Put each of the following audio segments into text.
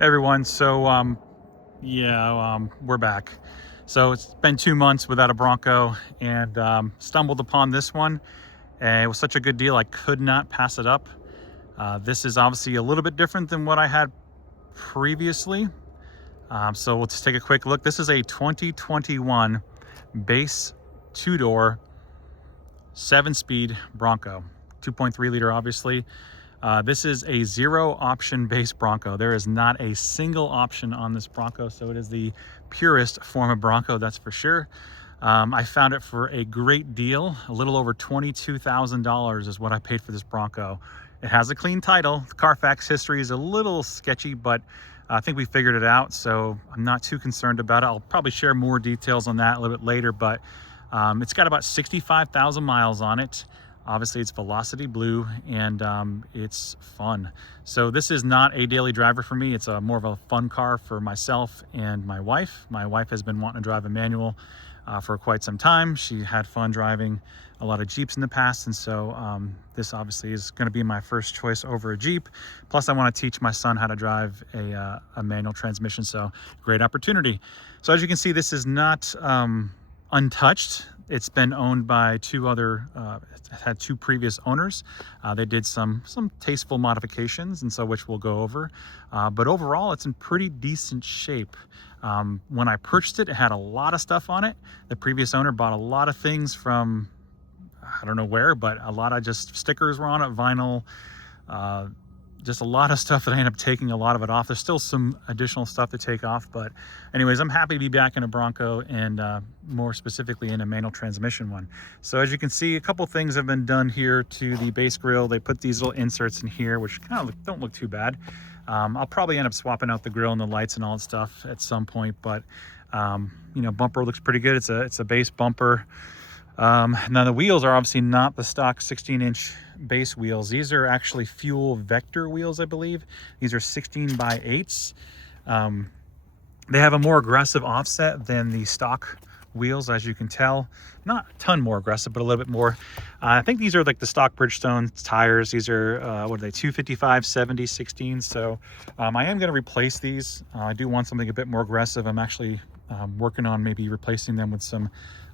Hey everyone, so we're back. So it's been 2 months without a Bronco, and stumbled upon this one, and it was such a good deal I could not pass it up. This is obviously a little bit different than what I had previously. So let's take a quick look. This is a 2021 base 2-door 7-speed Bronco, 2.3 liter obviously. This is a 0 option base Bronco. There is not a single option on this Bronco, so it is the purest form of Bronco, that's for sure. I found it for a great deal. A little over $22,000 is what I paid for this Bronco. It has a clean title. The Carfax history is a little sketchy, but I think we figured it out, so I'm not too concerned about it. I'll probably share more details on that a little bit later, but it's got about 65,000 miles on it. Obviously it's Velocity Blue, and it's fun. So this is not a daily driver for me. It's more of a fun car for myself and my wife. My wife has been wanting to drive a manual for quite some time. She had fun driving a lot of Jeeps in the past, and so this obviously is going to be my first choice over a Jeep. Plus I want to teach my son how to drive a manual transmission, so great opportunity. So as you can see, this is not untouched. It's been owned by had two previous owners. They did some tasteful modifications, and so which we'll go over. But overall, it's in pretty decent shape. When I purchased it, it had a lot of stuff on it. The previous owner bought a lot of things from, I don't know where, but a lot of just stickers were on it, vinyl, just a lot of stuff that I ended up taking a lot of it off. There's still some additional stuff to take off, but anyways, I'm happy to be back in a Bronco, and more specifically in a manual transmission one. So as you can see, a couple things have been done here to the base grille. They put these little inserts in here, which kind of don't look too bad. I'll probably end up swapping out the grille and the lights and all that stuff at some point, but you know, bumper looks pretty good. It's a base bumper. Now the wheels are obviously not the stock 16-inch base wheels. These are actually fuel vector wheels, I believe. These are 16x8s. They have a more aggressive offset than the stock wheels, as you can tell. Not a ton more aggressive, but a little bit more. I think these are like the stock Bridgestone tires. These are, what are they, 255, 70, 16. So I am going to replace these. I do want something a bit more aggressive. I'm actually working on maybe replacing them with some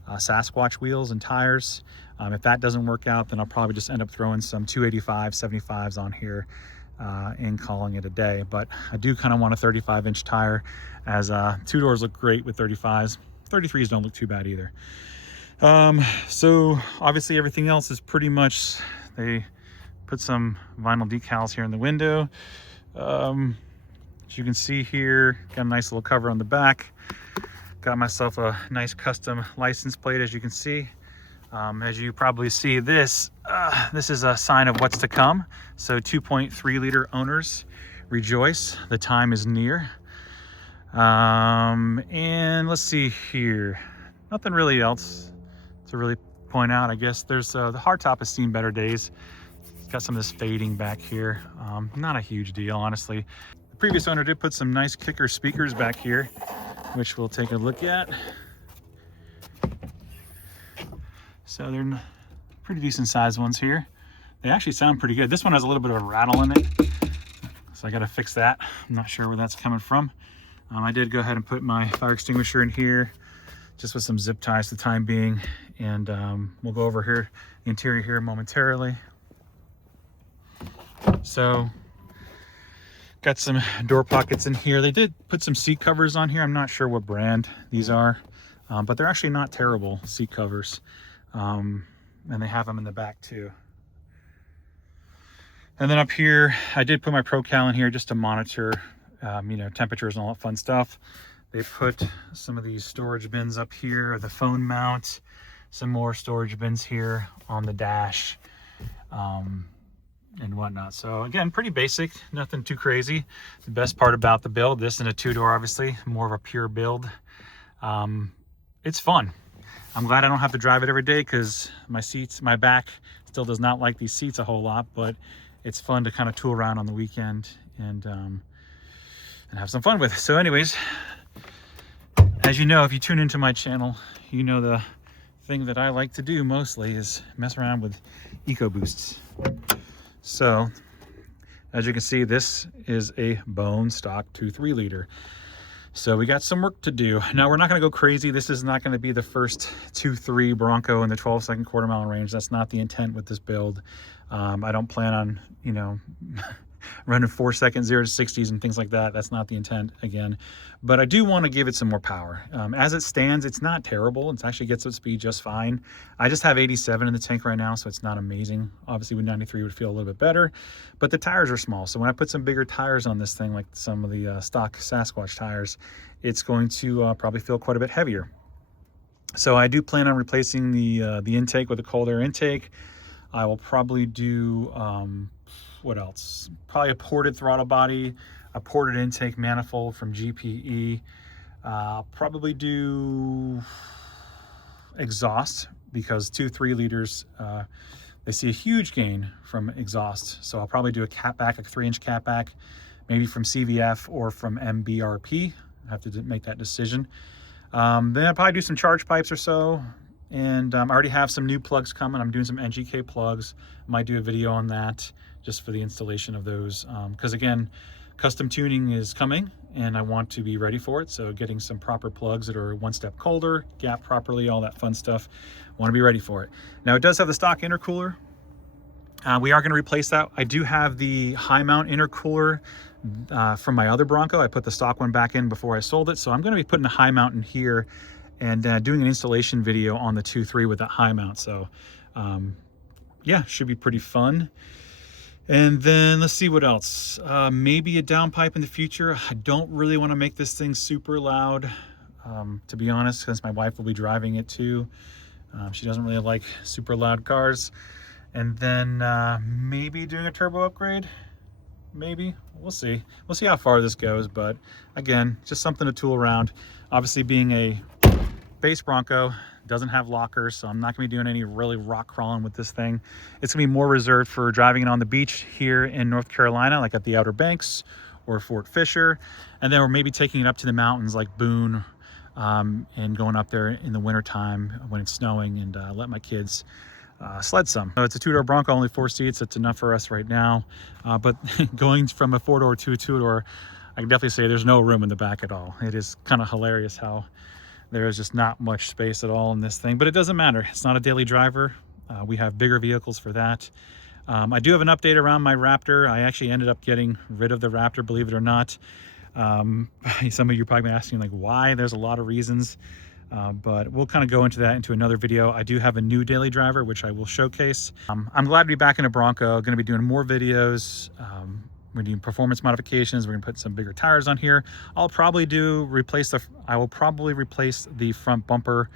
Sasquatch wheels and tires. If that doesn't work out, then I'll probably just end up throwing some 285 75s on here and calling it a day. But I do kind of want a 35-inch tire, as 2-doors look great with 35s. 33s don't look too bad either. So obviously everything else is pretty much, they put some vinyl decals here in the window. As you can see here, got a nice little cover on the back. Got myself a nice custom license plate, as you can see. As you probably see, this is a sign of what's to come. So 2.3 liter owners, rejoice, the time is near. And let's see here, nothing really else to really point out. I guess there's the hardtop has seen better days. It's got some of this fading back here. Not a huge deal, honestly. The previous owner did put some nice kicker speakers back here, which we'll take a look at. So they're pretty decent sized ones here. They actually sound pretty good. This one has a little bit of a rattle in it, so I got to fix that. I'm not sure where that's coming from. I did go ahead and put my fire extinguisher in here, just with some zip ties for the time being, and we'll go over here, the interior here momentarily. So got some door pockets in here. They did put some seat covers on here. I'm not sure what brand these are, but they're actually not terrible seat covers. And they have them in the back too. And then up here, I did put my ProCal in here just to monitor, you know, temperatures and all that fun stuff. They put some of these storage bins up here, the phone mount, some more storage bins here on the dash, and whatnot. So again, pretty basic, nothing too crazy. The best part about the build, this in a 2-door, obviously, more of a pure build. It's fun. I'm glad I don't have to drive it every day, because my back still does not like these seats a whole lot, but it's fun to kind of tool around on the weekend and have some fun with. So anyways, as you know, if you tune into my channel, you know the thing that I like to do mostly is mess around with EcoBoosts. So As you can see, this is a bone stock 2.3 liter. So we got some work to do. Now we're not going to go crazy. This is not going to be the first 2.3 Bronco in the 12-second quarter-mile range. That's not the intent with this build. I don't plan on, you know, running 4-second 0 to 60s and things like that. That's not the intent again. But I do want to give it some more power. As it stands, it's not terrible. It actually gets up speed just fine. I just have 87 in the tank right now, so it's not amazing. Obviously with 93 it would feel a little bit better, but the tires are small. So when I put some bigger tires on this thing, like some of the stock Sasquatch tires, it's going to probably feel quite a bit heavier. So I do plan on replacing the intake with a cold air intake. I will probably do, what else? Probably a ported throttle body, a ported intake manifold from GPE. Probably do exhaust, because 2.3 liters, they see a huge gain from exhaust. So I'll probably do a Catback, a 3-inch Catback, maybe from CVF or from MBRP. I have to make that decision. Then I'll probably do some charge pipes or so. And I already have some new plugs coming. I'm doing some NGK plugs. Might do a video on that just for the installation of those. Because again, custom tuning is coming and I want to be ready for it. So getting some proper plugs that are one step colder, gap properly, all that fun stuff. Want to be ready for it. Now it does have the stock intercooler. We are going to replace that. I do have the high mount intercooler from my other Bronco. I put the stock one back in before I sold it. So I'm going to be putting a high mount in here and doing an installation video on the 2.3 with that high mount. So yeah, should be pretty fun. And then let's see what else. Maybe a downpipe in the future. I don't really want to make this thing super loud, to be honest, because my wife will be driving it too. She doesn't really like super loud cars. And then maybe doing a turbo upgrade. Maybe. We'll see. We'll see how far this goes. But again, just something to tool around. Obviously being a base Bronco, doesn't have lockers, so I'm not going to be doing any really rock crawling with this thing. It's going to be more reserved for driving it on the beach here in North Carolina, like at the Outer Banks or Fort Fisher. And then we're maybe taking it up to the mountains like Boone, and going up there in the wintertime when it's snowing, and let my kids sled some. So it's a 2-door Bronco, only 4 seats. It's enough for us right now. But going from a 4-door to a 2-door, I can definitely say there's no room in the back at all. It is kind of hilarious how there is just not much space at all in this thing, but it doesn't matter. It's not a daily driver. We have bigger vehicles for that. I do have an update around my Raptor. I actually ended up getting rid of the Raptor, believe it or not. Some of you are probably asking like why. There's a lot of reasons, but we'll kind of go into that into another video. I do have a new daily driver, which I will showcase. I'm glad to be back in a Bronco. I'm going to be doing more videos. We're doing performance modifications. We're gonna put some bigger tires on here. I will probably replace the front bumper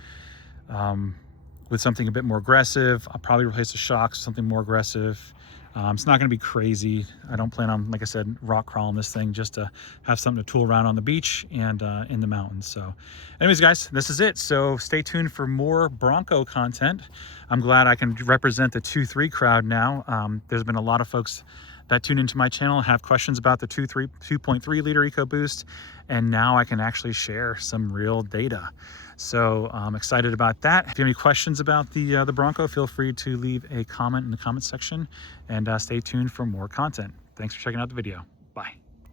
with something a bit more aggressive. I'll probably replace the shocks with something more aggressive. It's not gonna be crazy. I don't plan on, like I said, rock crawling this thing, just to have something to tool around on the beach and in the mountains. So anyways, guys, this is it. So stay tuned for more Bronco content. I'm glad I can represent the 2.3 crowd now. There's been a lot of folks that tune into my channel, have questions about the 2.3 liter EcoBoost, and now I can actually share some real data. So I'm excited about that. If you have any questions about the Bronco, feel free to leave a comment in the comment section, and stay tuned for more content. Thanks for checking out the video. Bye.